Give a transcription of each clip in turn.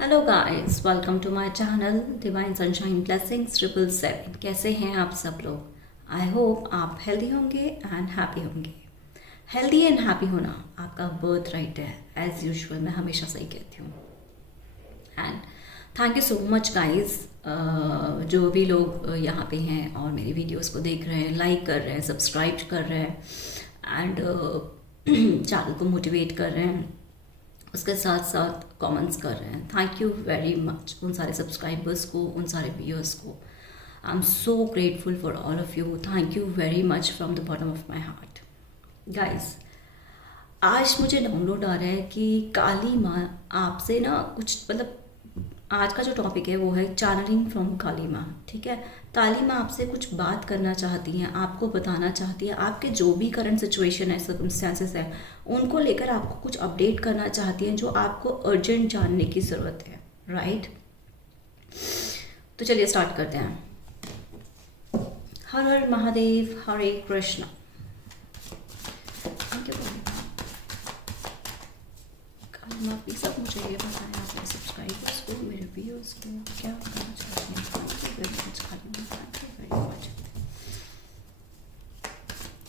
Hello guys, welcome to my channel Divine Sunshine Blessings 777। कैसे हैं आप सब लोग? आई होप आप हेल्दी होंगे एंड हैप्पी होंगे। हेल्दी एंड हैप्पी होना आपका बर्थ राइट है, एज यूजुअल मैं हमेशा सही कहती हूँ। And thank you so much guys, जो भी लोग यहाँ पे हैं और मेरी वीडियोस को देख रहे हैं, लाइक कर रहे हैं, सब्सक्राइब कर रहे हैं एंड चैनल को मोटिवेट कर रहे हैं, उसके साथ साथ कमेंट्स कर रहे हैं। थैंक यू वेरी मच उन सारे सब्सक्राइबर्स को, उन सारे व्यूअर्स को। I am so grateful for all of you. Thank you very much from the bottom of my heart. Guys, आज मुझे डाउनलोड आ रहा है कि काली माँ आपसे ना कुछ मतलब, आज का जो टॉपिक है वो है चैनलिंग फ्रॉम काली माँ। ठीक है, काली माँ आपसे कुछ बात करना चाहती हैं, आपको बताना चाहती है, आपके जो भी करंट सिचुएशन है, सर्कमस्टेंसेस है, उनको लेकर आपको कुछ अपडेट करना चाहती हैं जो आपको अर्जेंट जानने की ज़रूरत है। राइट, तो चलिए स्टार्ट करते हैं। हर हर महादेव, हरे कृष्णा। काली माँ प्लीज अब मुझे ये बताएं, अपने सब्सक्राइबर्स को, मेरे व्यूअर्स को क्या करना चाहती हैं। Thank you very much Kali माँ, thank you very much.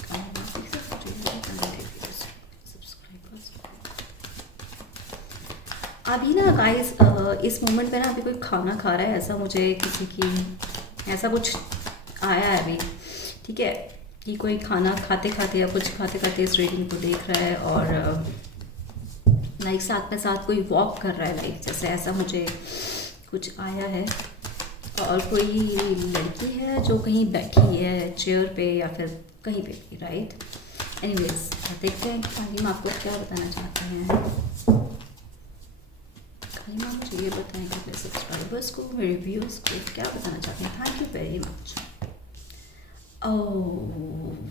Kali माँ प्लीज अब मुझे ये बताएं, मेरे व्यूअर्स सब्सक्राइबर्स को। अभी ना गाइस, इस मोमेंट पे ना अभी कोई खाना खा रहा है, ऐसा मुझे किसी की ऐसा कुछ आया है अभी। ठीक है, कि कोई खाना खाते खाते या कुछ खाते खाते इस रीडिंग को देख रहा है और लाइक साथ में साथ कोई वॉक कर रहा है, लाइक जैसे ऐसा मुझे कुछ आया है। और कोई लड़की है जो कहीं बैठी है चेयर पे या फिर कहीं पे भी। राइट, एनीवेज देखते हैं कि काली माँ आपको क्या बताना चाहते हैं। काली माँ मुझे ये बताएं कि मेरे सब्सक्राइबर्स को, मेरे व्यूअर्स को क्या बताना चाहते हैं। Thank you very much. Oh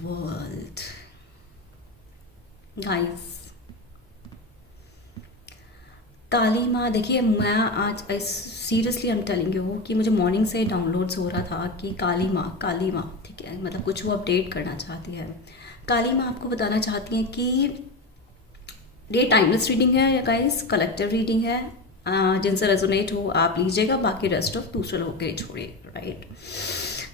world guys, Kali माँ देखिए, मैं आज seriously I am telling you कि मुझे मॉर्निंग से डाउनलोड्स हो रहा था कि काली माँ ठीक है, मतलब कुछ वो अपडेट करना चाहती है। काली माँ आपको बताना चाहती हैं कि ये टाइमलेस रीडिंग है या गाइस कलेक्टिव रीडिंग है। जिनसे रेजोनेट हो आप लीजिएगा, बाकी रेस्ट ऑफ दूसरे लोगों के लिए छोड़िए। राइट,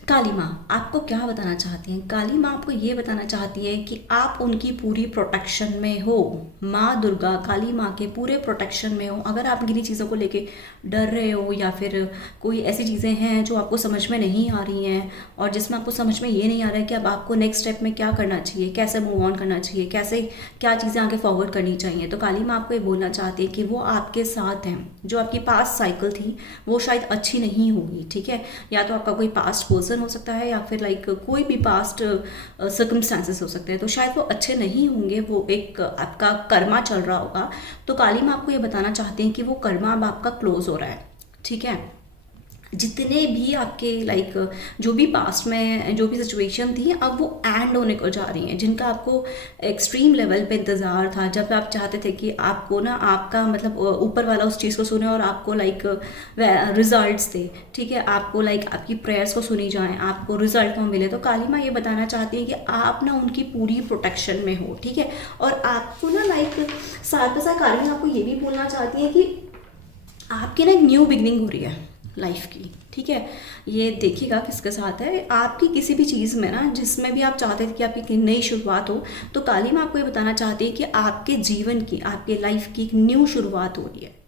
काली माँ आपको क्या बताना चाहती हैं? काली माँ आपको ये बताना चाहती है कि आप उनकी पूरी प्रोटेक्शन में हो। माँ दुर्गा काली माँ के पूरे प्रोटेक्शन में हो। अगर आप किन्हीं चीज़ों को लेके डर रहे हो या फिर कोई ऐसी चीज़ें हैं जो आपको समझ में नहीं आ रही हैं और जिसमें आपको समझ में ये नहीं आ रहा है कि अब आपको नेक्स्ट स्टेप में क्या करना चाहिए, कैसे मूव ऑन करना चाहिए, कैसे क्या चीज़ें आगे फॉरवर्ड करनी चाहिए, तो काली माँ आपको ये बोलना चाहती है कि वो आपके साथ हैं। जो आपकी पास्ट साइकिल थी वो शायद अच्छी नहीं होगी। ठीक है, या तो आपका कोई पास्ट पर्सन हो सकता है या फिर लाइक कोई भी पास्ट सर्कमस्टांसेस हो सकते हैं, तो शायद वो अच्छे नहीं होंगे, वो एक आपका कर्मा चल रहा होगा। तो काली माँ आपको ये बताना चाहते हैं कि वो कर्मा अब आपका क्लोज हो रहा है। ठीक है, जितने भी आपके लाइक जो भी पास्ट में जो भी सिचुएशन थी अब वो एंड होने को जा रही हैं, जिनका आपको एक्सट्रीम लेवल पे इंतज़ार था, जब आप चाहते थे कि आपको ना आपका मतलब ऊपर वाला उस चीज़ को सुने और आपको लाइक रिजल्ट्स दे। ठीक है, आपको लाइक आपकी प्रेयर्स को सुनी जाएं, आपको रिजल्ट में मिले। तो काली माँ ये बताना चाहती है कि आप ना उनकी पूरी प्रोटेक्शन में हो। ठीक है, और आपको ना लाइक साथ साथ काली माँ आपको ये भी बोलना चाहती है कि आपकी ना एक न्यू बिगनिंग हो रही है लाइफ की। ठीक है, ये देखिएगा किसके साथ है। आपकी किसी भी चीज़ में ना जिसमें भी आप चाहते थे कि आपकी नई शुरुआत हो, तो काली माँ आपको ये बताना चाहती है कि आपके जीवन की, आपके लाइफ की एक न्यू शुरुआत हो रही है।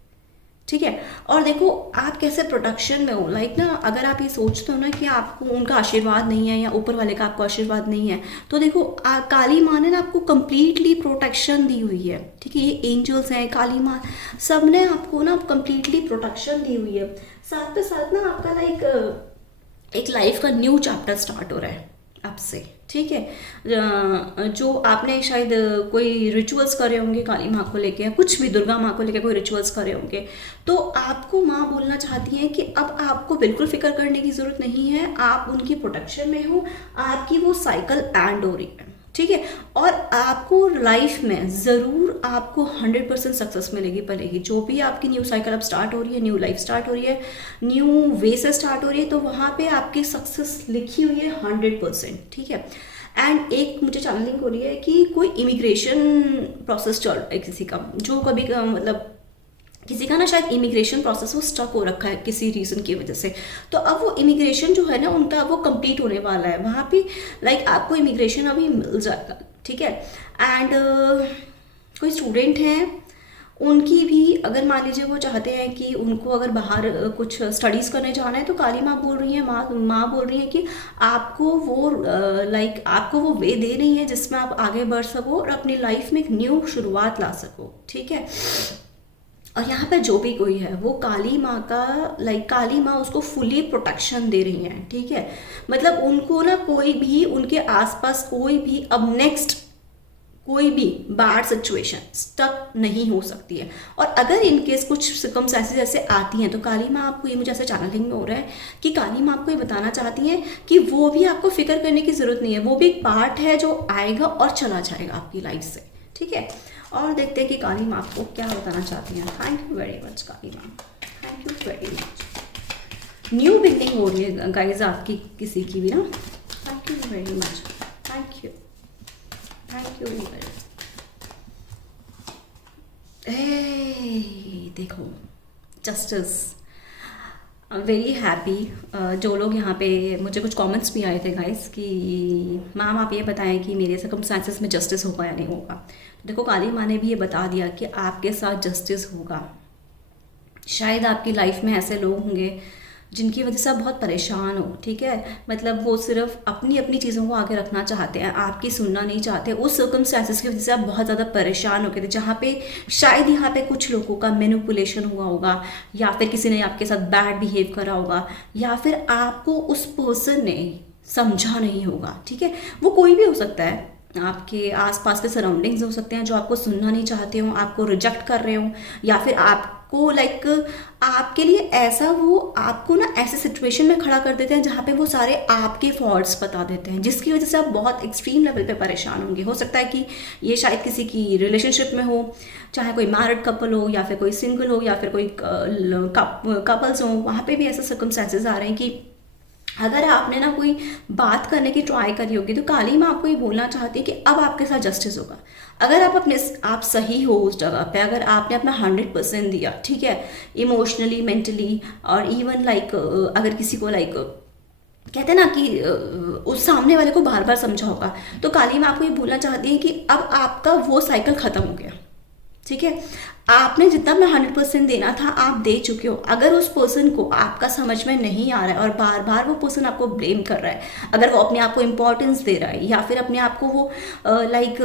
ठीक है, और देखो आप कैसे प्रोटेक्शन में हो। लाइक ना अगर आप ये सोचते हो ना कि आपको उनका आशीर्वाद नहीं है या ऊपर वाले का आपको आशीर्वाद नहीं है, तो देखो काली माँ ने ना आपको कंप्लीटली प्रोटेक्शन दी हुई है। ठीक है, ये एंजल्स हैं, काली माँ, सब ने आपको ना कंप्लीटली प्रोटेक्शन दी हुई है। साथ पे साथ ना आपका लाइक एक लाइफ का न्यू चैप्टर स्टार्ट हो रहा है अब से। ठीक है, जो आपने शायद कोई रिचुअल्स करे होंगे काली माँ को लेके या कुछ भी दुर्गा माँ को लेके कोई रिचुअल्स करे होंगे, तो आपको माँ बोलना चाहती है कि अब आपको बिल्कुल फिक्र करने की ज़रूरत नहीं है, आप उनकी प्रोटेक्शन में हो, आपकी वो साइकिल एंड हो रही है। ठीक है, और आपको लाइफ में ज़रूर आपको 100% सक्सेस मिलेगी। जो भी आपकी न्यू साइकिल अब स्टार्ट हो रही है, न्यू लाइफ स्टार्ट हो रही है, न्यू वे से स्टार्ट हो रही है, तो वहाँ पे आपकी सक्सेस लिखी हुई है 100%। ठीक है, एंड एक मुझे चैनलिंग हो रही है कि कोई इमिग्रेशन प्रोसेस चल रहा है किसी का, जो कभी मतलब किसी का ना शायद इमिग्रेशन प्रोसेस वो स्टक हो रखा है किसी रीज़न की वजह से, तो अब वो इमिग्रेशन जो है ना उनका वो कंप्लीट होने वाला है वहाँ पे, लाइक आपको इमिग्रेशन अभी मिल जाएगा, ठीक है। एंड कोई स्टूडेंट हैं उनकी भी, अगर मान लीजिए वो चाहते हैं कि उनको अगर बाहर कुछ स्टडीज़ करने जाना है, तो काली माँ बोल रही है, माँ बोल रही है कि आपको वो लाइक आपको वो वे दे रही है जिसमें आप आगे बढ़ सको और अपनी लाइफ में एक न्यू शुरुआत ला सको, ठीक है। और यहाँ पे जो भी कोई है वो काली माँ का लाइक काली माँ उसको फुली प्रोटेक्शन दे रही हैं, ठीक है। मतलब उनको ना कोई भी उनके आसपास कोई भी अब नेक्स्ट कोई भी बैड सिचुएशन स्टक नहीं हो सकती है। और अगर इनकेस कुछ सर्कमस्टेंसेस ऐसे आती हैं तो काली माँ आपको, ये मुझे ऐसे चैनलिंग में हो रहा है कि काली माँ आपको ये बताना चाहती हैं कि वो भी आपको फिक्र करने की ज़रूरत नहीं है, वो भी एक पार्ट है जो आएगा और चला जाएगा आपकी लाइफ से, ठीक है। और देखते हैं कि काली माँ आपको क्या बताना चाहती हैं। Thank you very much Kali माँ, thank you very much. New beginning हो रही है गाइज आपकी किसी की भी ना। Thank you very much, thank you very much. देखो justice, I am very happy. जो लोग यहाँ पे, मुझे कुछ कमेंट्स भी आए थे गाइस कि मैम आप ये बताएं कि मेरे सर्कमस्टेंसेस में जस्टिस होगा या नहीं होगा। तो देखो काली माँ ने भी ये बता दिया कि आपके साथ जस्टिस होगा। शायद आपकी लाइफ में ऐसे लोग होंगे जिनकी वजह से आप बहुत परेशान हो, ठीक है। मतलब वो सिर्फ अपनी अपनी चीज़ों को आगे रखना चाहते हैं, आपकी सुनना नहीं चाहते। उस सर्कमस्टेंसेस की वजह से आप बहुत ज़्यादा परेशान हो गए थे, जहाँ पे शायद यहाँ पे कुछ लोगों का मैनिपुलेशन हुआ होगा, या फिर किसी ने आपके साथ बैड बिहेव करा होगा, या फिर आपको उस पर्सन ने समझा नहीं होगा, ठीक है। वो कोई भी हो सकता है, आपके आसपास के सराउंडिंग्स हो सकते हैं जो आपको सुनना नहीं चाहते हो, आपको रिजेक्ट कर रहे हो, या फिर आपको लाइक आपके लिए ऐसा वो आपको ना ऐसे सिचुएशन में खड़ा कर देते हैं जहाँ पे वो सारे आपके फॉल्ट्स बता देते हैं, जिसकी वजह से आप बहुत एक्सट्रीम लेवल पे परेशान होंगे। हो सकता है कि ये शायद किसी की रिलेशनशिप में हो, चाहे कोई मैरिड कपल हो या फिर कोई सिंगल हो या फिर कोई कपल्स हो, वहाँ पे भी ऐसे सर्कमस्टेंसेस आ रहे हैं कि अगर आपने ना कोई बात करने की ट्राई करी होगी तो काली माँ आपको ये बोलना चाहती है कि अब आपके साथ जस्टिस होगा। अगर आप सही हो उस जगह पे, अगर आपने अपना 100% दिया, ठीक है, इमोशनली, मेंटली और इवन लाइक अगर किसी को लाइक कहते हैं ना कि उस सामने वाले को बार बार समझा होगा, तो काली माँ आपको ये बोलना चाहती है कि अब आपका वो साइकिल ख़त्म हो गया, ठीक है। आपने जितना अपना 100% देना था आप दे चुके हो। अगर उस पर्सन को आपका समझ में नहीं आ रहा है और बार बार वो पर्सन आपको ब्लेम कर रहा है, अगर वो अपने आप को इम्पोर्टेंस दे रहा है या फिर अपने आप को वो लाइक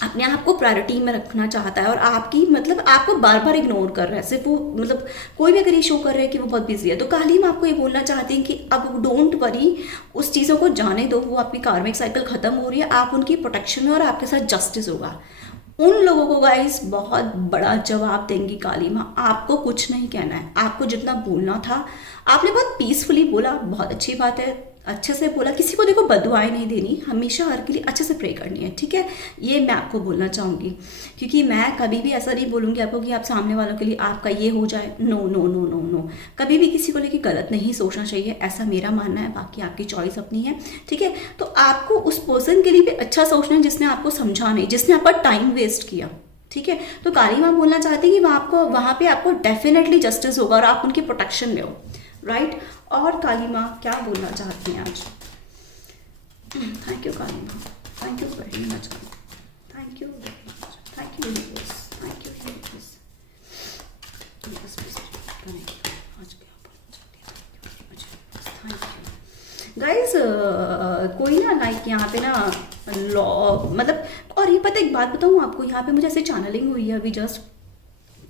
अपने आप को प्रायोरिटी में रखना चाहता है और आपकी मतलब आपको बार बार इग्नोर कर रहा है, सिर्फ वो मतलब कोई भी अगर ये शो कर रहा है कि वो बहुत बिजी है, तो काली माँ आपको ये बोलना चाहती है कि अब डोंट वरी, उस चीज़ों को जाने दो, वो आपकी कार्मिक साइकिल खत्म हो रही है, आप उनकी प्रोटेक्शन में और आपके साथ जस्टिस होगा। उन लोगों को गाइस बहुत बड़ा जवाब देंगी काली माँ। आपको कुछ नहीं कहना है, आपको जितना बोलना था आपने बहुत पीसफुली बोला, बहुत अच्छी बात है, अच्छे से बोला। किसी को देखो बददुआएं नहीं देनी, हमेशा हर के लिए अच्छे से प्रे करनी है, ठीक है। ये मैं आपको बोलना चाहूँगी, क्योंकि मैं कभी भी ऐसा नहीं बोलूँगी आपको कि आप सामने वालों के लिए आपका ये हो जाए। No no no no no, कभी भी किसी को लेकर गलत नहीं सोचना चाहिए, ऐसा मेरा मानना है। बाकी आपकी चॉइस अपनी है, ठीक है। तो आपको उस पर्सन के लिए भी अच्छा सोचना है जिसने आपको समझा नहीं, जिसने आपका टाइम वेस्ट किया, ठीक है। तो काली माँ बोलना चाहती है कि वहाँ पे आपको डेफिनेटली जस्टिस होगा और आप उनकी प्रोटेक्शन में हो, राइट। और काली माँ क्या बोलना चाहती हैं आज? थैंक यू काली माँ, thank you very much, thank you very much, thank you universe, thank you universe. आज क्या बोलना चाहती है? Thank you guys. कोई ना लाइक यहाँ पे ना लॉ मतलब, और ये पता एक बात बताऊँ आपको, यहाँ पे मुझे ऐसे चैनलिंग हुई है अभी जस्ट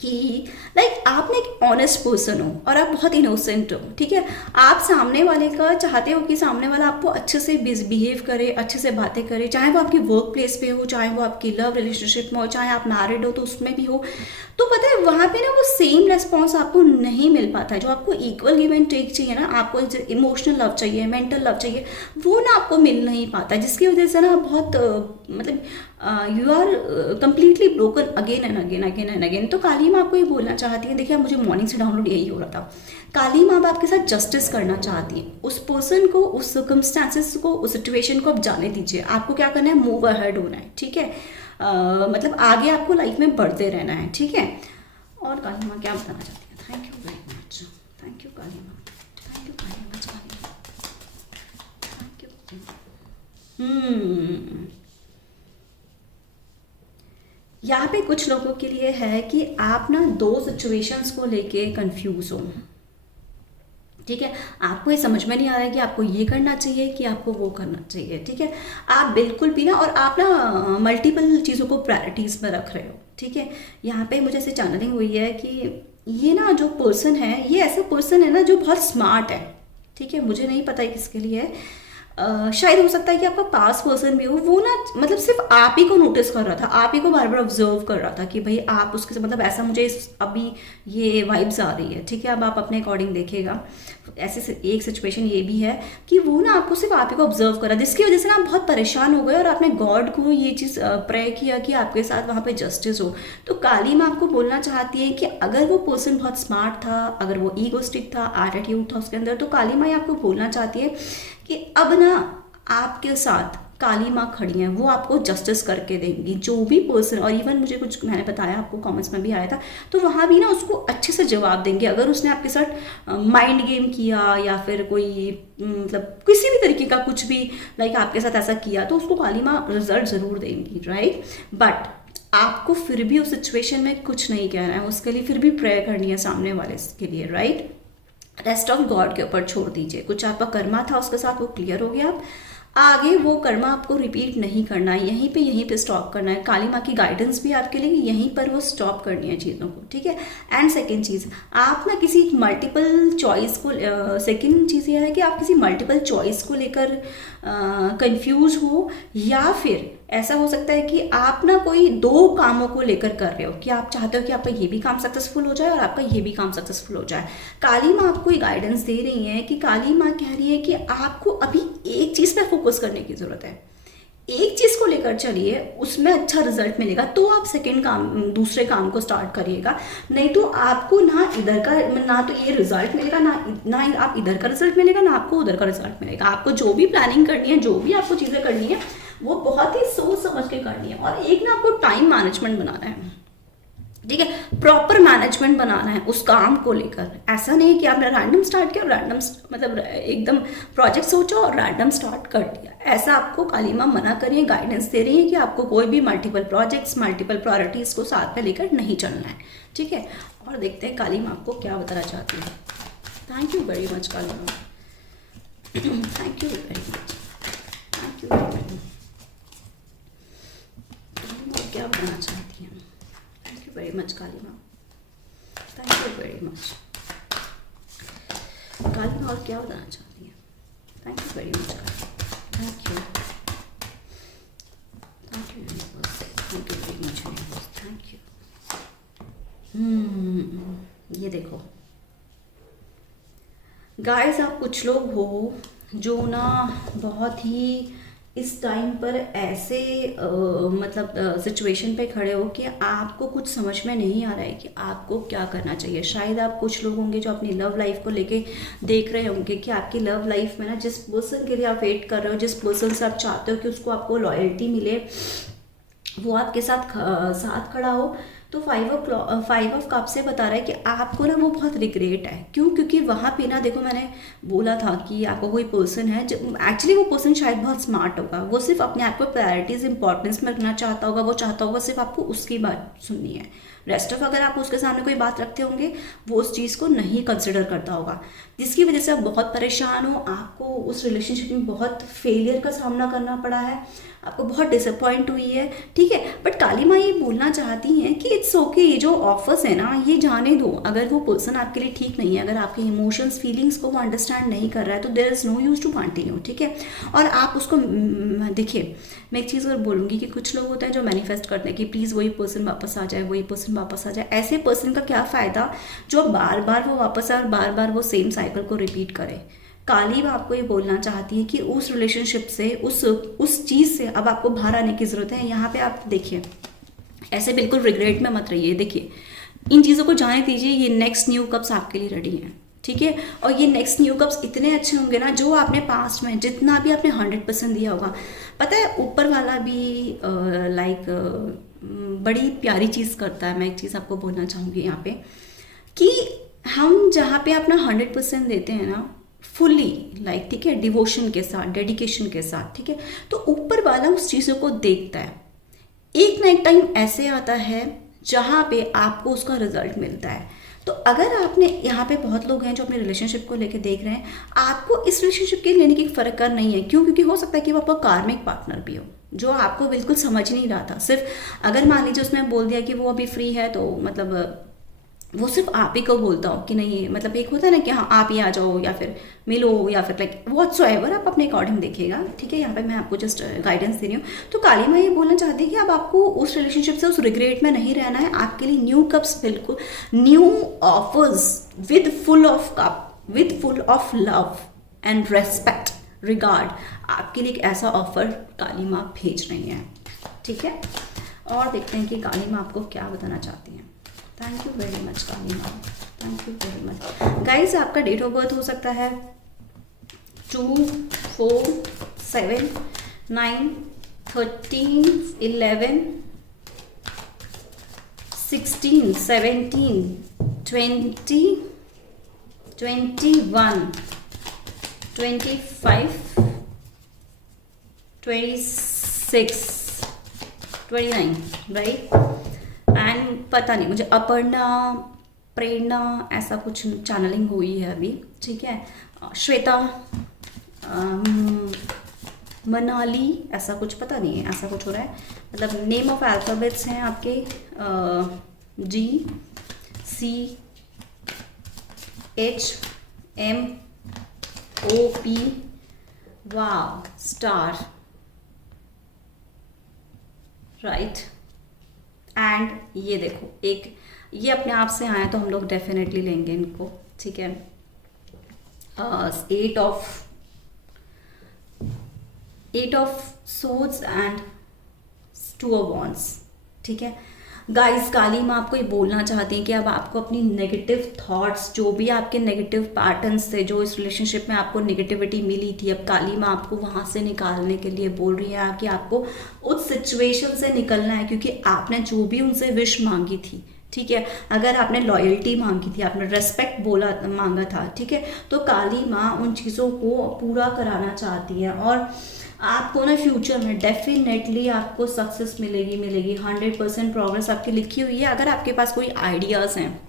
कि लाइक आप ना एक ऑनेस्ट पर्सन हो और आप बहुत इनोसेंट हो, ठीक है। आप सामने वाले का चाहते हो कि सामने वाला आपको अच्छे से बिहेव करे, अच्छे से बातें करे, चाहे वो आपकी वर्क प्लेस पे हो, चाहे वो आपकी लव रिलेशनशिप में हो, चाहे आप मैरिड हो तो उसमें भी हो। तो पता है वहाँ पे ना वो सेम रेस्पॉन्स आपको नहीं मिल पाता है, जो आपको इक्वल गिव एंड टेक चाहिए ना, आपको इमोशनल लव चाहिए, मेंटल लव चाहिए, वो ना आपको मिल नहीं पाता, जिसकी वजह से ना बहुत मतलब you are completely broken again and again again and again. तो काली माँ आपको ये बोलना चाहती है, देखिए मुझे मॉर्निंग से डाउनलोड यही हो रहा था, काली माँ आपके साथ जस्टिस करना चाहती है। उस पर्सन को, उस सर्कमस्टांसेस को, उस सिचुएशन को आप जाने दीजिए। आपको क्या करना है, मूव अहेड होना है, ठीक है। मतलब आगे आपको लाइफ में बढ़ते रहना है, ठीक है। और काली माँ क्या बताना चाहती है? Thank you very much, thank you Kali माँ, thank you very much Kali माँ, थैंक यू। यहाँ पे कुछ लोगों के लिए है कि आप ना दो सिचुएशंस को लेके कंफ्यूज हो, ठीक है। आपको ये समझ में नहीं आ रहा है कि आपको ये करना चाहिए कि आपको वो करना चाहिए, ठीक है। आप बिल्कुल भी ना, और आप ना मल्टीपल चीज़ों को प्रायोरिटीज़ में रख रहे हो, ठीक है। यहाँ पे मुझे ऐसे चैनलिंग हुई है कि ये ना जो पर्सन है, ये ऐसा पर्सन है ना जो बहुत स्मार्ट है, ठीक है। मुझे नहीं पता है किसके लिए है, शायद हो सकता है कि आपका पास पर्सन भी हो, वो ना मतलब सिर्फ आप ही को नोटिस कर रहा था, आप ही को बार बार ऑब्जर्व कर रहा था कि भाई आप उसके, मतलब ऐसा मुझे अभी ये वाइब्स आ रही है, ठीक है। अब आप अपने अकॉर्डिंग देखिएगा। ऐसे एक सिचुएशन ये भी है कि वो ना आपको सिर्फ आप ही को ऑब्जर्व कर रहा है, जिसकी वजह से ना आप बहुत परेशान हो गए और आपने गॉड को ये चीज़ प्रे किया कि आपके साथ वहाँ पे जस्टिस हो। तो काली माँ आपको बोलना चाहती है कि अगर वो पर्सन बहुत स्मार्ट था, अगर वो ईगोस्टिक था, एटीट्यूड था उसके अंदर, तो काली माँ आपको बोलना चाहती है कि अब ना आपके साथ काली माँ खड़ी हैं, वो आपको जस्टिस करके देंगी। जो भी पर्सन, और इवन मुझे कुछ मैंने बताया आपको कमेंट्स में भी आया था, तो वहाँ भी ना उसको अच्छे से जवाब देंगे। अगर उसने आपके साथ माइंड गेम किया या फिर कोई मतलब किसी भी तरीके का कुछ भी लाइक आपके साथ ऐसा किया, तो उसको काली माँ रिजल्ट ज़रूर देंगी, राइट। बट आपको फिर भी उस सिचुएशन में कुछ नहीं कहना है, उसके लिए फिर भी प्रेयर करनी है सामने वाले के लिए, राइट। रेस्ट ऑफ गॉड के ऊपर छोड़ दीजिए। कुछ आपका कर्मा था उसके साथ, वो क्लियर हो गया। आप आगे वो कर्मा आपको रिपीट नहीं करना है, यहीं पे स्टॉप करना है। काली माँ की गाइडेंस भी आपके लिए यहीं पर वो स्टॉप करनी है चीज़ों को, ठीक है। एंड सेकेंड चीज़, आप ना किसी मल्टीपल चॉइस को, सेकेंड चीज़ ये है कि आप किसी मल्टीपल चॉइस को लेकर कंफ्यूज हो, या फिर ऐसा हो सकता है कि आप ना कोई दो कामों को लेकर कर रहे हो कि आप चाहते हो कि आपका ये भी काम सक्सेसफुल हो जाए और आपका ये भी काम सक्सेसफुल हो जाए। काली माँ आपको एक गाइडेंस दे रही है कि काली माँ कह रही है कि आपको अभी एक चीज़ पे फोकस करने की ज़रूरत है, एक चीज़ को लेकर चलिए, उसमें अच्छा रिजल्ट मिलेगा तो आप सेकंड काम, दूसरे काम को स्टार्ट करिएगा। नहीं तो आपको ना इधर का, ना तो ये रिजल्ट मिलेगा, ना आप इधर का रिजल्ट मिलेगा, ना आपको उधर का रिजल्ट मिलेगा। आपको जो भी प्लानिंग करनी है, जो भी आपको चीज़ें करनी है, वो बहुत ही सोच समझ के करनी है। और एक ना आपको टाइम मैनेजमेंट बनाना है, ठीक है। प्रॉपर मैनेजमेंट बनाना है उस काम को लेकर। ऐसा नहीं कि आपने रैंडम स्टार्ट किया, रैंडम मतलब एकदम प्रोजेक्ट सोचा और रैंडम स्टार्ट कर दिया, ऐसा आपको काली माँ मना करिए, गाइडेंस दे रही है कि आपको कोई भी मल्टीपल प्रोजेक्ट्स, मल्टीपल प्रायोरिटीज़ को साथ में लेकर नहीं चलना है, ठीक है। और देखते हैं काली माँ आपको क्या बताना चाहती है। Thank you very much Kali माँ, thank you very much, thank you very much. क्या बताना चाहती हैं? Thank you very much Kali माँ, thank you very much Kali माँ। और क्या बताना चाहती हैं? Thank you very much Kali, thank you, thank you universe, thank you very much universe, thank you. ये देखो गाइस, आप कुछ लोग हो जो ना बहुत ही इस टाइम पर ऐसे मतलब सिचुएशन पे खड़े हो कि आपको कुछ समझ में नहीं आ रहा है कि आपको क्या करना चाहिए। शायद आप कुछ लोग होंगे जो अपनी लव लाइफ को लेके देख रहे होंगे कि आपकी लव लाइफ में ना जिस पर्सन के लिए आप वेट कर रहे हो, जिस पर्सन से आप चाहते हो कि उसको आपको लॉयल्टी मिले, वो आपके साथ खड़ा हो, तो 5 ऑफ कप से बता रहा है कि आपको ना वो बहुत रिग्रेट है। क्यों? क्योंकि वहाँ पे ना देखो, मैंने बोला था कि आपको कोई पर्सन है जो एक्चुअली वो पर्सन शायद बहुत स्मार्ट होगा, वो सिर्फ अपने आप को प्रायोरिटीज़ इंपॉर्टेंस में रखना चाहता होगा, वो चाहता होगा सिर्फ आपको उसकी बात सुननी है। रेस्ट ऑफ अगर आप उसके सामने कोई बात रखते होंगे, वो उस चीज़ को नहीं कंसिडर करता होगा, जिसकी वजह से आप बहुत परेशान हो, आपको उस रिलेशनशिप में बहुत फेलियर का सामना करना पड़ा है, आपको बहुत डिसअपॉइंट हुई है, ठीक है। बट काली माँ ये बोलना चाहती हैं कि इट्स ओके, ये जो ऑफर्स है ना, ये जाने दो। अगर वो पर्सन आपके लिए ठीक नहीं है, अगर आपके इमोशंस, फीलिंग्स को वो अंडरस्टैंड नहीं कर रहा है, तो there is no use to continue, ठीक है। और आप उसको देखिए, मैं एक चीज़ और बोलूँगी कि कुछ लोग होते हैं जो मैनिफेस्ट करते हैं कि प्लीज़ वही पर्सन वापस आ जाए, वही पर्सन वापस आ जाए। ऐसे पर्सन का क्या फ़ायदा जो बार बार वो वापस आए और बार बार वो सेम साइकिल को रिपीट करे। काली माँ आपको ये बोलना चाहती है कि उस रिलेशनशिप से, उस चीज़ से अब आपको बाहर आने की ज़रूरत है। यहाँ पे आप देखिए, ऐसे बिल्कुल रिग्रेट में मत रहिए। देखिए, इन चीज़ों को जाने दीजिए, ये नेक्स्ट न्यू कप्स आपके लिए रेडी हैं, ठीक है। और ये नेक्स्ट न्यू कप्स इतने अच्छे होंगे ना, जो आपने पास्ट में जितना भी आपने 100% दिया होगा, पता है ऊपर वाला भी बड़ी प्यारी चीज़ करता है। मैं एक चीज़ आपको बोलना चाहूँगी यहाँ पे कि हम जहाँ पे अपना 100% देते हैं ना, फुल्ली लाइक, ठीक है, डिवोशन के साथ, डेडिकेशन के साथ, ठीक है, तो ऊपर वाला उस चीज़ों को देखता है। एक ना एक टाइम ऐसे आता है जहाँ पे आपको उसका रिजल्ट मिलता है। तो अगर आपने, यहाँ पे बहुत लोग हैं जो अपने रिलेशनशिप को लेके देख रहे हैं, आपको इस रिलेशनशिप के लेने की फ़र्क कर नहीं है। क्यों? क्योंकि हो सकता है कि वो आपका कार्मिक पार्टनर भी हो जो आपको बिल्कुल समझ नहीं रहा था। सिर्फ अगर मान लीजिए उसने बोल दिया कि वो अभी फ्री है, तो मतलब वो सिर्फ आप ही को बोलता हो कि नहीं, मतलब एक होता है ना कि हाँ आप ही आ जाओ या फिर मिलो या फिर लाइक व्हाटसोएवर, आप अपने अकॉर्डिंग देखिएगा, ठीक है। यहाँ पे मैं आपको जस्ट गाइडेंस दे रही हूँ। तो काली माँ ये बोलना चाहती है कि अब आपको उस रिलेशनशिप से, उस रिग्रेट में नहीं रहना है। आपके लिए न्यू कप्स, बिल्कुल new offers with full of cup, with full of love and respect, regard, आपके लिए एक ऐसा ऑफर काली माँ भेज रही हैं, ठीक है। और देखते हैं कि काली माँ आपको क्या बताना चाहती हैं। Thank you very much Kali माँ, thank you very much guys. आपका डेट ऑफ बर्थ हो सकता है 2, 4, 7, 9, 13, 11, 16, 17, 20, 21, 25, 26, 29, राइट। एंड पता नहीं, मुझे अपर्णा, प्रेरणा, ऐसा कुछ चैनलिंग हुई है अभी, ठीक है। श्वेता, मनाली, ऐसा कुछ पता नहीं है, ऐसा कुछ हो रहा है। मतलब नेम ऑफ अल्फ़ाबेट्स हैं आपके G, C, H, M, O, P, wow, star, right. And ये देखो, एक ये अपने आप से आया तो हम लोग डेफिनेटली लेंगे इनको, ठीक है। 8 of swords and 2 of wands, ठीक है। गाइस, काली माँ आपको ये बोलना चाहती हैं कि अब आपको अपनी नेगेटिव थॉट्स, जो भी आपके नेगेटिव पैटर्न्स थे, जो इस रिलेशनशिप में आपको नेगेटिविटी मिली थी, अब काली माँ आपको वहाँ से निकालने के लिए बोल रही है कि आपको उस सिचुएशन से निकलना है। क्योंकि आपने जो भी उनसे विश मांगी थी, ठीक है, अगर आपने लॉयल्टी मांगी थी, आपने रेस्पेक्ट बोला, मांगा था, ठीक है, तो काली माँ उन चीज़ों को पूरा कराना चाहती है। और आपको ना फ्यूचर में डेफिनेटली आपको सक्सेस मिलेगी, मिलेगी। 100% प्रोग्रेस आपकी लिखी हुई है। अगर आपके पास कोई आइडियाज़ हैं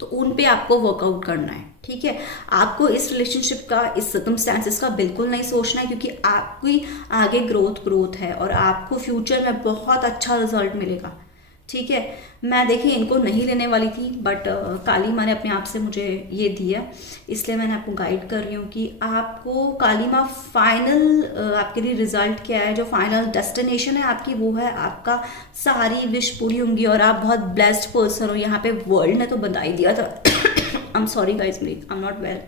तो उन पे आपको वर्कआउट करना है, ठीक है। आपको इस रिलेशनशिप का, इस सर्कमस्टांसेस का बिल्कुल नहीं सोचना है, क्योंकि आपकी आगे ग्रोथ है और आपको फ्यूचर में बहुत अच्छा रिजल्ट मिलेगा, ठीक है। मैं देखिए इनको नहीं लेने वाली थी, बट काली माँ ने अपने आप से मुझे ये दिया, इसलिए मैंने आपको गाइड कर रही हूँ कि आपको काली माँ फाइनल आपके लिए रिजल्ट क्या है, जो फाइनल डेस्टिनेशन है आपकी, वो है आपका सारी विश पूरी होंगी और आप बहुत ब्लेस्ड पर्सन हो। यहाँ पे वर्ल्ड ने तो बता ही दिया था I am sorry guys, I am not well.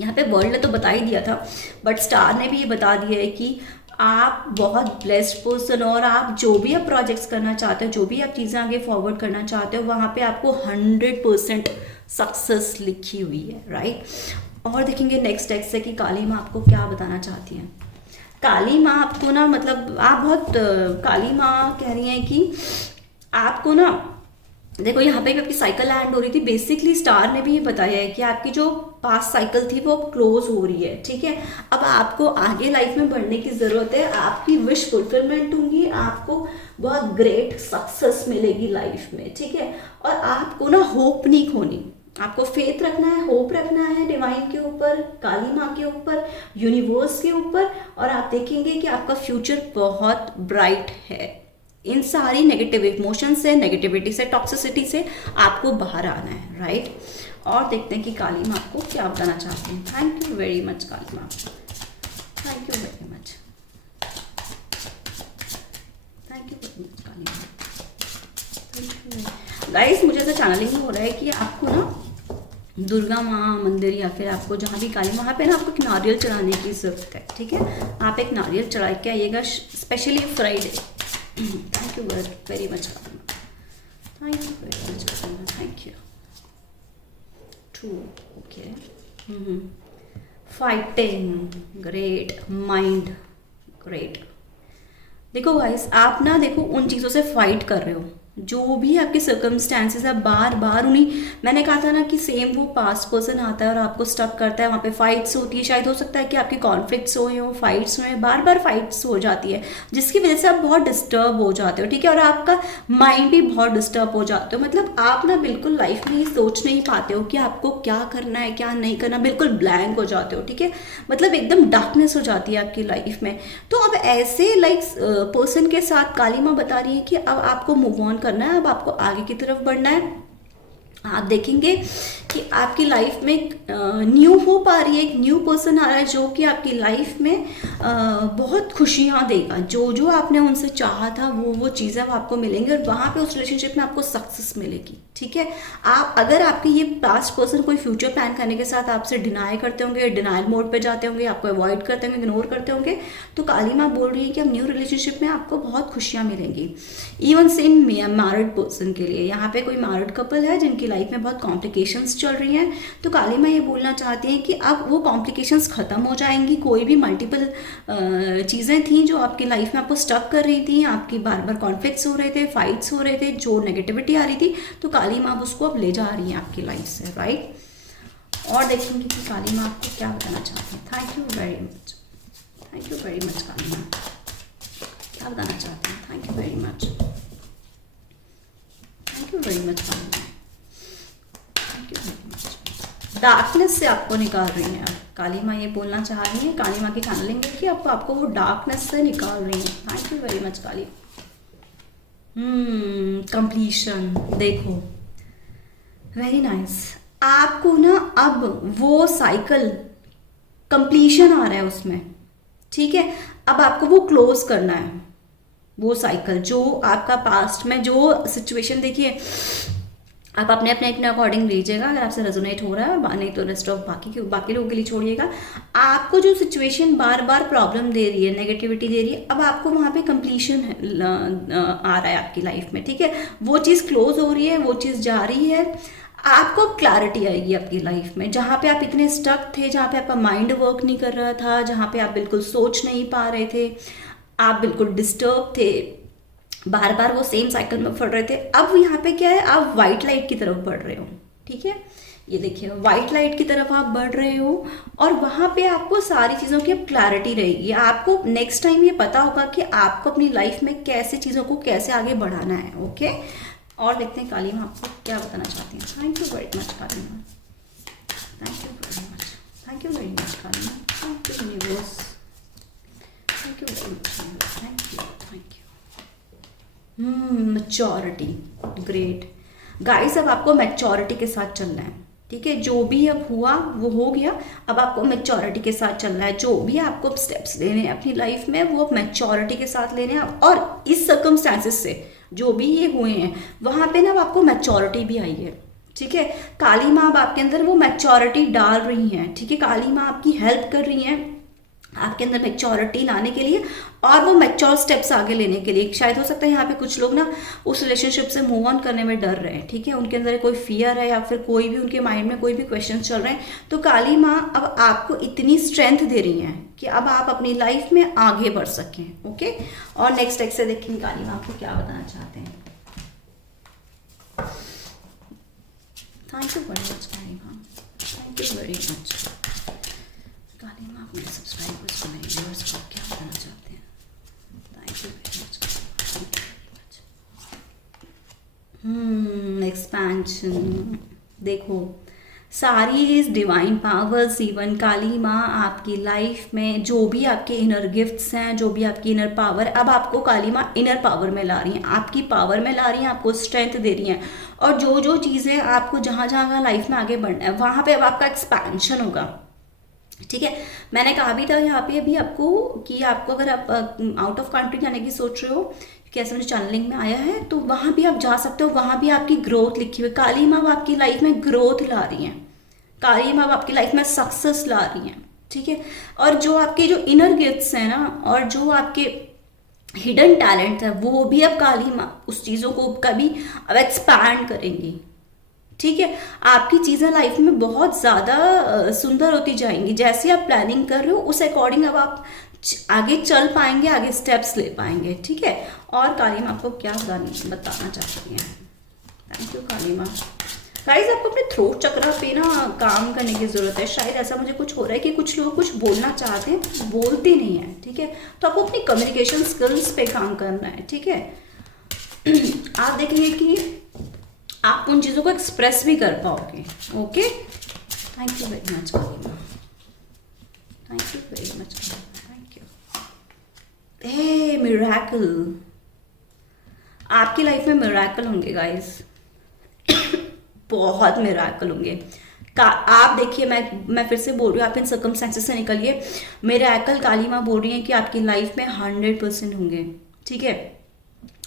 यहाँ पे वर्ल्ड ने तो बता ही दिया था, बट स्टार ने भी ये बता दिया है कि आप बहुत ब्लेस्ड पर्सन हो और आप जो भी आप प्रोजेक्ट्स करना चाहते हो, जो भी आप चीज़ें आगे फॉरवर्ड करना चाहते हो, वहाँ पे आपको 100% सक्सेस लिखी हुई है, राइट। और देखेंगे नेक्स्ट टेक्स्ट से कि काली माँ आपको क्या बताना चाहती हैं। काली माँ आपको ना, मतलब आप बहुत काली माँ कह रही हैं कि आपको ना, देखो यहाँ पे भी आपकी साइकिल एंड हो रही थी। बेसिकली स्टार ने भी ये बताया है कि आपकी जो पास्ट साइकिल थी वो अब क्लोज हो रही है, ठीक है। अब आपको आगे लाइफ में बढ़ने की ज़रूरत है, आपकी विश फुलफिलमेंट होंगी, आपको बहुत ग्रेट सक्सेस मिलेगी लाइफ में, ठीक है। और आपको ना होप नहीं खोनी, आपको फेथ रखना है, होप रखना है डिवाइन के ऊपर, काली माँ के ऊपर, यूनिवर्स के ऊपर, और आप देखेंगे कि आपका फ्यूचर बहुत ब्राइट है। इन सारी नेगेटिव इमोशन से, नेगेटिविटी से, टॉक्सिसिटी से आपको बाहर आना है, राइट। और देखते हैं कि काली माँ आपको क्या बताना चाहती हैं। Thank you very much Kali माँ, thank you very much, thank you very much Kali माँ, थैंक यू। गाइस, मुझे ऐसा चैनलिंग हो रहा है कि आपको ना दुर्गा माँ मंदिर या फिर आपको जहाँ भी काली, वहाँ पे ना आपको एक नारियल चढ़ाने की ज़रूरत है, ठीक है। आप एक नारियल चढ़ा के आइएगा, specially Friday. Thank you very much, Karima. Thank you very much, Karima. Thank you. 2, okay. Fighting, great. Mind, great. देखो गाइस, आप ना देखो उन चीज़ों से फाइट कर रहे हो, जो भी आपके सर्कमस्टेंसेस है, बार बार उन्हीं, मैंने कहा था ना कि सेम वो पास्ट पर्सन आता है और आपको स्टक करता है, वहाँ पे फाइट्स होती है, शायद हो सकता है कि आपके कॉन्फ्लिक्ट्स हुए हो, फाइट्स हुए, बार बार फाइट्स हो जाती है, जिसकी वजह से आप बहुत डिस्टर्ब हो जाते हो, ठीक है, और आपका माइंड भी बहुत डिस्टर्ब हो जाते हो, मतलब आप ना बिल्कुल लाइफ में ये सोच नहीं पाते हो कि आपको क्या करना है क्या नहीं करना, बिल्कुल ब्लैंक हो जाते हो, ठीक है, मतलब एकदम डार्कनेस हो जाती है आपकी लाइफ में। तो अब ऐसे लाइक पर्सन के साथ काली माँ बता रही है कि अब आपको मूव ऑन करना है, अब आपको आगे की तरफ बढ़ना है। आप देखेंगे कि आपकी लाइफ में न्यू हो पा रही है, एक न्यू पर्सन आ रहा है जो कि आपकी लाइफ में बहुत खुशियाँ देगा, जो जो आपने उनसे चाहा था वो चीज़ें अब आपको मिलेंगी और वहाँ पे उस रिलेशनशिप में आपको सक्सेस मिलेगी, ठीक है। आप अगर आपके ये पास्ट पर्सन कोई फ्यूचर प्लान करने के साथ आपसे डिनाई करते होंगे, डिनाइल मोड पे जाते होंगे, आपको अवॉइड करते होंगे, इग्नोर करते होंगे, तो काली माँ बोल रही है कि अब न्यू रिलेशनशिप में आपको बहुत खुशियाँ मिलेंगी। इवन सेम मैरिड पर्सन के लिए, यहाँ पे कोई मैरिड कपल है जिनकी लाइफ में बहुत कॉम्प्लिकेशंस चल रही हैं, तो काली माँ ये बोलना चाहती हैं कि अब वो कॉम्प्लिकेशंस ख़त्म हो जाएंगी। कोई भी मल्टीपल चीज़ें थी जो आपकी लाइफ में आपको स्टक कर रही थी, आपकी बार बार कॉन्फ्लिक्ट्स हो रहे थे, फाइट्स हो रहे थे, जो नेगेटिविटी आ रही थी, तो काली माँ उसको अब ले जा रही हैं आपकी लाइफ से, राइट। और देखेंगे कि काली माँ आपको क्या बताना चाहती हैं। Thank you very much, thank you very much Kali माँ, क्या बताना चाहती हैं। Thank you very much, thank you very much Kali माँ, thank you very much. Darkness से आपको निकाल रही हैं अब काली माँ, ये बोलना चाह रही हैं, काली माँ की चैनलिंग है कि आपको वो डार्कनेस से निकाल रही हैं। Thank you very much Kali. Completion, देखो वेरी नाइस। आपको ना अब वो साइकिल कंप्लीशन आ रहा है उसमें, ठीक है, अब आपको वो क्लोज करना है, वो साइकिल जो आपका पास्ट में जो सिचुएशन, देखिए आप अपने अपने अकॉर्डिंग लीजिएगा, अगर आपसे रेजोनेट हो रहा है, नहीं तो रेस्ट ऑफ बाकी लोगों के लिए छोड़िएगा। आपको जो सिचुएशन बार बार प्रॉब्लम दे रही है, नेगेटिविटी दे रही है, अब आपको वहाँ पे कंप्लीशन आ रहा है आपकी लाइफ में, ठीक है, वो चीज़ क्लोज हो रही है, वो चीज़ जा रही है, आपको क्लैरिटी आएगी आपकी लाइफ में। जहाँ पे आप इतने स्टक थे, जहाँ पे आपका माइंड वर्क नहीं कर रहा था, जहाँ पे आप बिल्कुल सोच नहीं पा रहे थे, आप बिल्कुल डिस्टर्ब थे, बार बार वो सेम साइकिल में पढ़ रहे थे, अब यहाँ पे क्या है, आप वाइट लाइट की तरफ बढ़ रहे हो, ठीक है, ये देखिए वाइट लाइट की तरफ आप बढ़ रहे हो और वहाँ पे आपको सारी चीज़ों की अब क्लैरिटी रहेगी। आपको नेक्स्ट टाइम ये पता होगा कि आपको अपनी लाइफ में कैसे चीज़ों को कैसे आगे बढ़ाना है, ओके। और देखते हैं काली माँ आपको क्या बताना चाहती हैं। Thank you very much Kali माँ, thank you very much, thank you very much Kali माँ, thank you universe, thank you very much, thank you, thank you. Maturity, great guys, अब आपको मैच्योरिटी के साथ चलना है, ठीक है, जो भी अब हुआ वो हो गया, अब आपको मैच्योरिटी के साथ चलना है, जो भी आपको स्टेप्स लेने हैं अपनी लाइफ में वो मैच्योरिटी के साथ लेने हैं, और इस सर्कमस्टेंसेस से जो भी ये हुए हैं वहाँ पे ना अब आपको मैच्योरिटी भी आई है, ठीक है, काली माँ अब आपके अंदर वो मैच्योरिटी डाल रही हैं, ठीक है, काली माँ आपकी हेल्प कर रही हैं आपके अंदर मैच्योरिटी लाने के लिए और वो मैच्योर स्टेप्स आगे लेने के लिए। शायद हो सकता है यहाँ पे कुछ लोग ना उस रिलेशनशिप से मूव ऑन करने में डर रहे हैं, ठीक है, उनके अंदर कोई फियर है या फिर कोई भी उनके माइंड में कोई भी क्वेश्चन चल रहे हैं, तो काली माँ अब आपको इतनी स्ट्रेंथ दे रही हैं कि अब आप अपनी लाइफ में आगे बढ़ सकें, ओके। और नेक्स्ट टेक्स्ट से देखेंगे काली माँ आपको क्या बताना चाहते हैं। Thank you very much Kali माँ, thank you very much Kali माँ, अपने सब्सक्राइबर्स को, मेरे व्यूअर्स को क्या बताना चाहते हैं। Thank you very much, thank you very much. Expansion, देखो सारी इस डिवाइन पावर्स, इवन काली माँ आपकी लाइफ में जो भी आपके इनर गिफ्ट्स हैं, जो भी आपकी इनर पावर, अब आपको काली माँ इनर पावर में ला रही हैं, आपकी पावर में ला रही हैं, आपको स्ट्रेंथ दे रही हैं, और जो जो चीज़ें आपको जहाँ जहाँ लाइफ में आगे बढ़ना है वहाँ पे अब आपका एक्सपेंशन होगा, ठीक है। मैंने कहा भी था यहाँ पे अभी आपको कि आपको अगर आप आउट ऑफ कंट्री जाने की सोच रहे हो, कैसे मुझे चैनलिंग में आया है, तो वहाँ भी आप जा सकते हो, वहाँ भी आपकी ग्रोथ लिखी हुई, काली माँ आपकी लाइफ में ग्रोथ ला रही हैं, काली माँ आपकी लाइफ में सक्सेस ला रही हैं, ठीक है। और जो आपके जो इनर गिफ्ट्स हैं ना, और जो आपके हिडन टैलेंट है, वो भी अब काली माँ उस चीज़ों को कभी अब एक्सपैंड करेंगी, ठीक है। आपकी चीज़ें लाइफ में बहुत ज़्यादा सुंदर होती जाएंगी, जैसे आप प्लानिंग कर रहे हो उस अकॉर्डिंग अब आप आगे चल पाएंगे, आगे स्टेप्स ले पाएंगे, ठीक है। और काली माँ आपको क्या बताना चाहती हैं? थैंक यू काली माँ। गाइस आपको अपने थ्रोट चक्र पे ना काम करने की ज़रूरत है। शायद ऐसा मुझे कुछ हो रहा है कि कुछ लोग कुछ बोलना चाहते हैं, बोलते नहीं हैं, ठीक है। तो आपको अपनी कम्युनिकेशन स्किल्स पे काम करना है, ठीक है। आप देखेंगे कि आप उन चीज़ों को एक्सप्रेस भी कर पाओगे। Okay, thank you very much Kali माँ, thank you very much, thank you. Hey miracle, आपकी लाइफ में मिरेकल होंगे गाइस, बहुत मिरेकल होंगे। आप देखिए, मैं फिर से बोल रही हूँ, आप इन सर्कमस्टेंसेस से निकलिए। मिरेकल काली माँ बोल रही है कि आपकी लाइफ में 100% होंगे, ठीक है।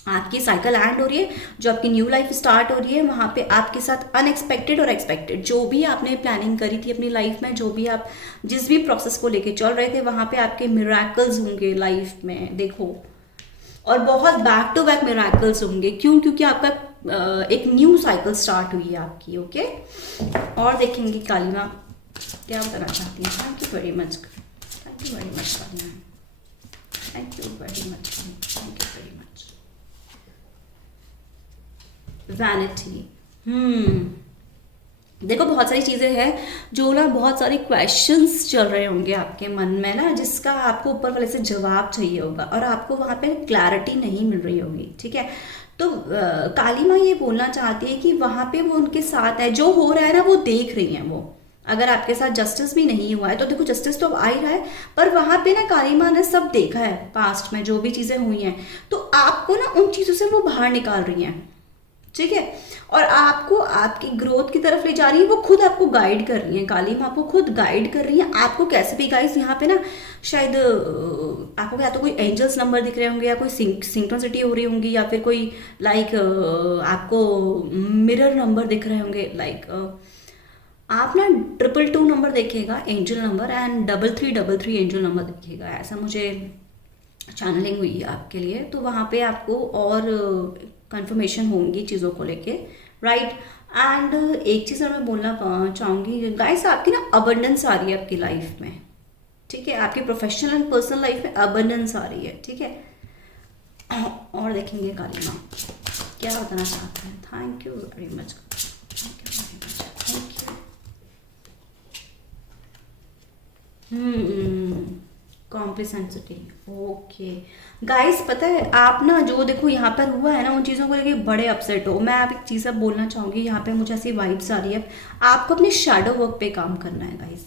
आपकी साइकिल एंड हो रही है, जो आपकी न्यू लाइफ स्टार्ट हो रही है, वहाँ पे आपके साथ अनएक्सपेक्टेड और एक्सपेक्टेड जो भी आपने प्लानिंग करी थी अपनी लाइफ में, जो भी आप जिस भी प्रोसेस को लेके चल रहे थे, वहाँ पे आपके मिरेकल्स होंगे लाइफ में, देखो। और बहुत बैक टू बैक मिरेकल्स होंगे, क्यों? क्योंकि आपका एक न्यू साइकिल स्टार्ट हुई है आपकी, ओके। और देखेंगे काली माँ क्या बताना चाहती हैं। Thank you very much, thank you very much Kali माँ, thank you very much, thank you very much. Vanity, देखो बहुत सारी चीज़ें हैं जो ना, बहुत सारे क्वेश्चंस चल रहे होंगे आपके मन में ना, जिसका आपको ऊपर वाले से जवाब चाहिए होगा और आपको वहाँ पे क्लैरिटी नहीं मिल रही होगी, ठीक है। तो काली माँ ये बोलना चाहती है कि वहाँ पे वो उनके साथ है, जो हो रहा है ना वो देख रही हैं वो। अगर आपके साथ जस्टिस भी नहीं हुआ है तो देखो, जस्टिस तो अब आ ही रहा है, पर वहाँ पे ना काली माँ ने सब देखा है, पास्ट में जो भी चीज़ें हुई हैं, तो आपको ना उन चीज़ों से वो बाहर निकाल रही हैं, ठीक है। और आपको आपकी ग्रोथ की तरफ ले जा रही है, वो खुद आपको गाइड कर रही है, काली माँ आपको खुद गाइड कर रही है। आपको कैसे भी गाइस यहाँ पे ना, शायद आपको या तो कोई एंजल्स नंबर दिख रहे होंगे, या कोई सिंक्रोनिसिटी हो रही होंगी, या फिर कोई लाइक आपको मिरर नंबर दिख रहे होंगे। लाइक आप ना 222 नंबर देखिएगा angel number, and 3333 angel number देखिएगा, ऐसा मुझे चैनलिंग हुई है आपके लिए। तो वहाँ पे आपको और कंफर्मेशन होंगी चीज़ों को लेके, राइट। एंड एक चीज़ और मैं बोलना चाहूँगी गाइस, आपकी ना अबंडेंस आ रही है आपकी लाइफ में, ठीक है। आपकी प्रोफेशनल एंड पर्सनल लाइफ में अबंडेंस आ रही है, ठीक है। और देखेंगे काली माँ क्या बताना चाहते हैं। Thank you very much, thank you very much, thank you. Complacency, okay guys. पता है आप ना, जो देखो यहाँ पर हुआ है ना, उन चीज़ों को लेके बड़े अपसेट हो। मैं आप एक चीज़ अब बोलना चाहूँगी, यहाँ पे मुझे ऐसी वाइब्स आ रही है, आपको अपने शैडो वर्क पे काम करना है गाइस,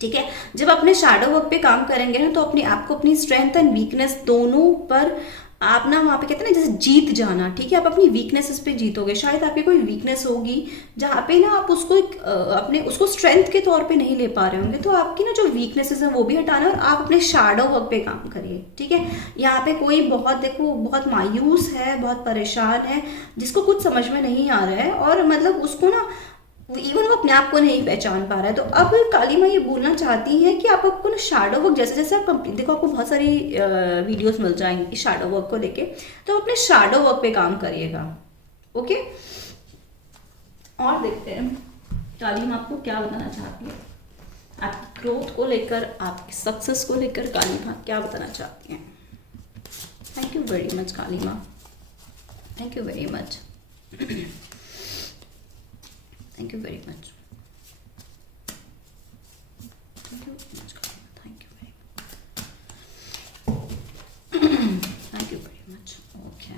ठीक है। जब अपने शैडो वर्क पे काम करेंगे ना, तो अपने आपको अपनी स्ट्रेंथ एंड वीकनेस दोनों पर आप ना, वहाँ पे कहते हैं ना, जैसे जीत जाना, ठीक है। आप अपनी वीकनेसेस पे जीतोगे। शायद आपकी कोई वीकनेस होगी जहाँ पे ना आप उसको अपने उसको स्ट्रेंथ के तौर पे नहीं ले पा रहे होंगे, तो आपकी ना जो वीकनेसेस है वो भी हटाना, और आप अपने शैडो वर्क पे काम करिए, ठीक है। यहाँ पे कोई बहुत देखो बहुत मायूस है, बहुत परेशान है, जिसको कुछ समझ में नहीं आ रहा है, और मतलब उसको ना इवन वो अपने आप को नहीं पहचान पा रहा है। तो अब काली माँ ये बोलना चाहती है कि आप आपको ना शैडो वर्क, जैसे जैसे आप कंप्लीट, देखो आपको बहुत सारी वीडियोस मिल जाएंगी शैडो वर्क को लेके, तो अपने शैडो वर्क पे काम करिएगा, ओके। और देखते हैं काली माँ आपको क्या बताना चाहती है, आपकी ग्रोथ को लेकर, आपकी सक्सेस को लेकर काली माँ क्या बताना चाहती हैं। Thank you very much Kali माँ, thank you very much, thank you very much, thank you very much, thank you very much, thank you very much, okay.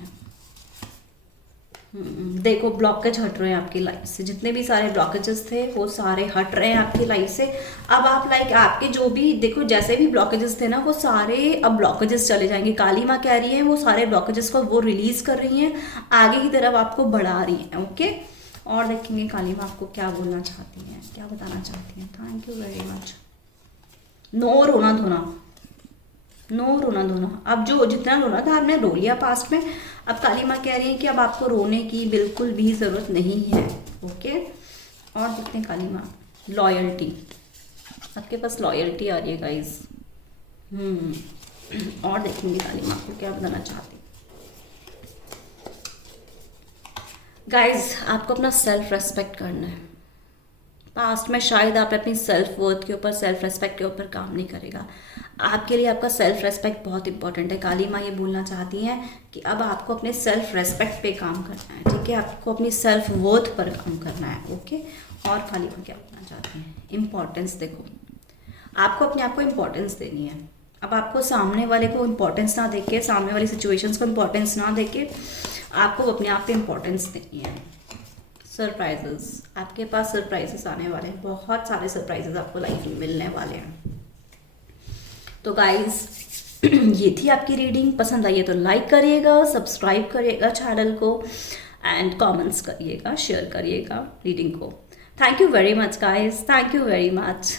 देखो ब्लॉकेज हट रहे हैं आपकी लाइफ से, जितने भी सारे ब्लॉकेजेस थे वो सारे हट रहे हैं आपकी लाइफ से। अब आप लाइक आपके जो भी देखो जैसे भी ब्लॉकेजेस थे ना, वो सारे अब ब्लॉकेजेस चले जाएंगे। काली माँ कह रही है वो सारे ब्लॉकेजेस को वो रिलीज कर रही हैं, आगे की तरफ आपको बढ़ा रही हैं, ओके। और देखेंगे काली माँ आपको क्या बोलना चाहती हैं, क्या बताना चाहती हैं। Thank you very much. No रोना धोना, नो रोना धोना। अब जो जितना रोना था आपने रो लिया पास्ट में, अब काली माँ कह रही है कि अब आपको रोने की बिल्कुल भी ज़रूरत नहीं है, ओके। और देखते हैं काली माँ, लॉयल्टी, आपके पास लॉयल्टी आ रही है गाइज। और देखेंगे काली माँ आपको क्या बताना चाहती है। गाइज आपको अपना सेल्फ रेस्पेक्ट करना है, पास्ट में शायद आप अपनी सेल्फ वर्थ के ऊपर, सेल्फ रेस्पेक्ट के ऊपर काम नहीं करेगा। आपके लिए आपका सेल्फ रेस्पेक्ट बहुत इंपॉर्टेंट है। काली माँ ये बोलना चाहती हैं कि अब आपको अपने सेल्फ रेस्पेक्ट पे काम करना है, ठीक है, आपको अपनी सेल्फ वर्थ पर काम करना है। ओके, और काली माँ क्या बोलना चाहती हैं? इम्पोर्टेंस, देखो आपको अपने आप को इम्पोर्टेंस देनी है। अब आपको सामने वाले को इम्पोर्टेंस ना देके, सामने वाली सिचुएशंस को इम्पोर्टेंस ना देके, आपको अपने आप पे इम्पोर्टेंस देनी है। सरप्राइजेस, आपके पास सरप्राइजेस आने वाले हैं, बहुत सारे सरप्राइजेस आपको लाइफ में मिलने वाले हैं। तो गाइस ये थी आपकी रीडिंग। पसंद आई है तो लाइक करिएगा, सब्सक्राइब करिएगा चैनल को, एंड कमेंट्स करिएगा, शेयर करिएगा रीडिंग को। Thank you very much guys, thank you very much.